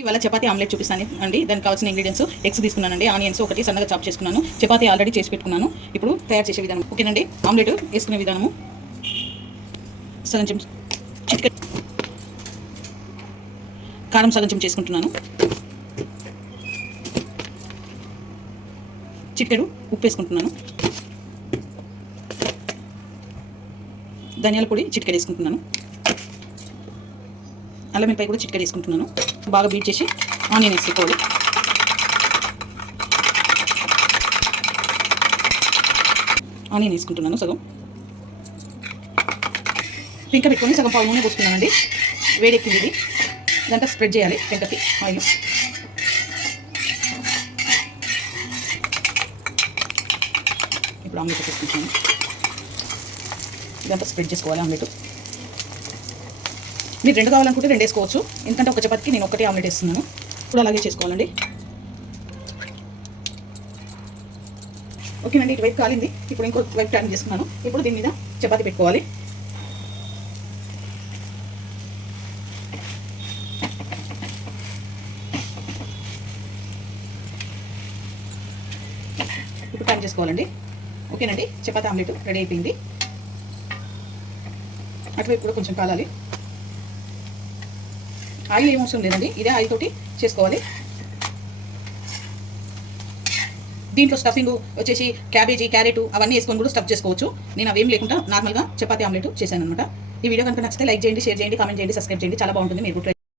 ఇవాళ చపాతీ ఆమ్లెట్ చూపిస్తాను అండి. దానికి కావాల్సిన ఇంగ్రీడియంట్స్ ఎగ్స్ తీసుకున్నానండి, ఆనియన్స్ ఒకటి సన్నగా చాప్ చేసుకున్నాను, చపాతీ ఆల్రెడీ చేసి పెట్టుకున్నాను. ఇప్పుడు తయారు చేసే విధానం ఓకేనండి. ఆమ్లెట్ వేసుకునే విధానము సగం చెంచా చిటికెడు కారం సగం చెంచా చేసుకుంటున్నాను, చిటికెడు ఉప్పు వేసుకుంటున్నాను, ధనియాల పొడి చిటికెడు వేసుకుంటున్నాను, అల్లం వెల్లిపాయ కూడా చిటికెడు వేసుకుంటున్నాను. బాగా బీట్ చేసి ఆనియన్ వేసుకోవాలి. ఆనియన్ వేసుకుంటున్నాను సగం, పెంక పెట్టుకొని సగం పావు నూనె పోసుకున్నానండి. వేడెక్కింది ఇది, దాంట్లో స్ప్రెడ్ చేయాలి పెంకకి ఆయిల్. ఇప్పుడు ఆమ్లెట్ వేసుకుంటున్నాను, ఇదంతా స్ప్రెడ్ చేసుకోవాలి ఆమ్లెట్. మీరు రెండు కావాలనుకుంటే రెండు వేసుకోవచ్చు, ఎందుకంటే ఒక చపాతీకి నేను ఒకటి ఆమ్లెట్ వేస్తున్నాను. ఇప్పుడు అలాగే చేసుకోవాలండి. ఓకేనండి, ఇటువైపు కాలింది. ఇప్పుడు ఇంకో వైపు టర్న్ చేసుకున్నాను. ఇప్పుడు దీని మీద చపాతీ పెట్టుకోవాలి. ఇప్పుడు టర్న్ చేసుకోవాలండి. ఓకేనండి, చపాతీ ఆమ్లెట్ రెడీ అయిపోయింది. అటువైపు కూడా కొంచెం కాలాలి. ఆయిల్ ఏం అవసరం లేదండి, ఇదే ఆయిల్ తోటి చేసుకోవాలి. దీంట్లో స్టఫింగ్ వచ్చేసి క్యాబేజీ, క్యారెట్ అవన్నీ వేసుకొని కూడా స్టఫ్ చేసుకోవచ్చు. నేను అవేం లేకుండా నార్మల్గా చపాతీ ఆమ్లెట్ చేశాను అనమాట. ఈ వీడియో కనుక నచ్చితే లైక్ చేయండి, షేర్ చేయండి, కామెంట్ చేయండి, సబ్స్క్రైబ్ చేయండి. చాలా బాగుంటుంది, మీరు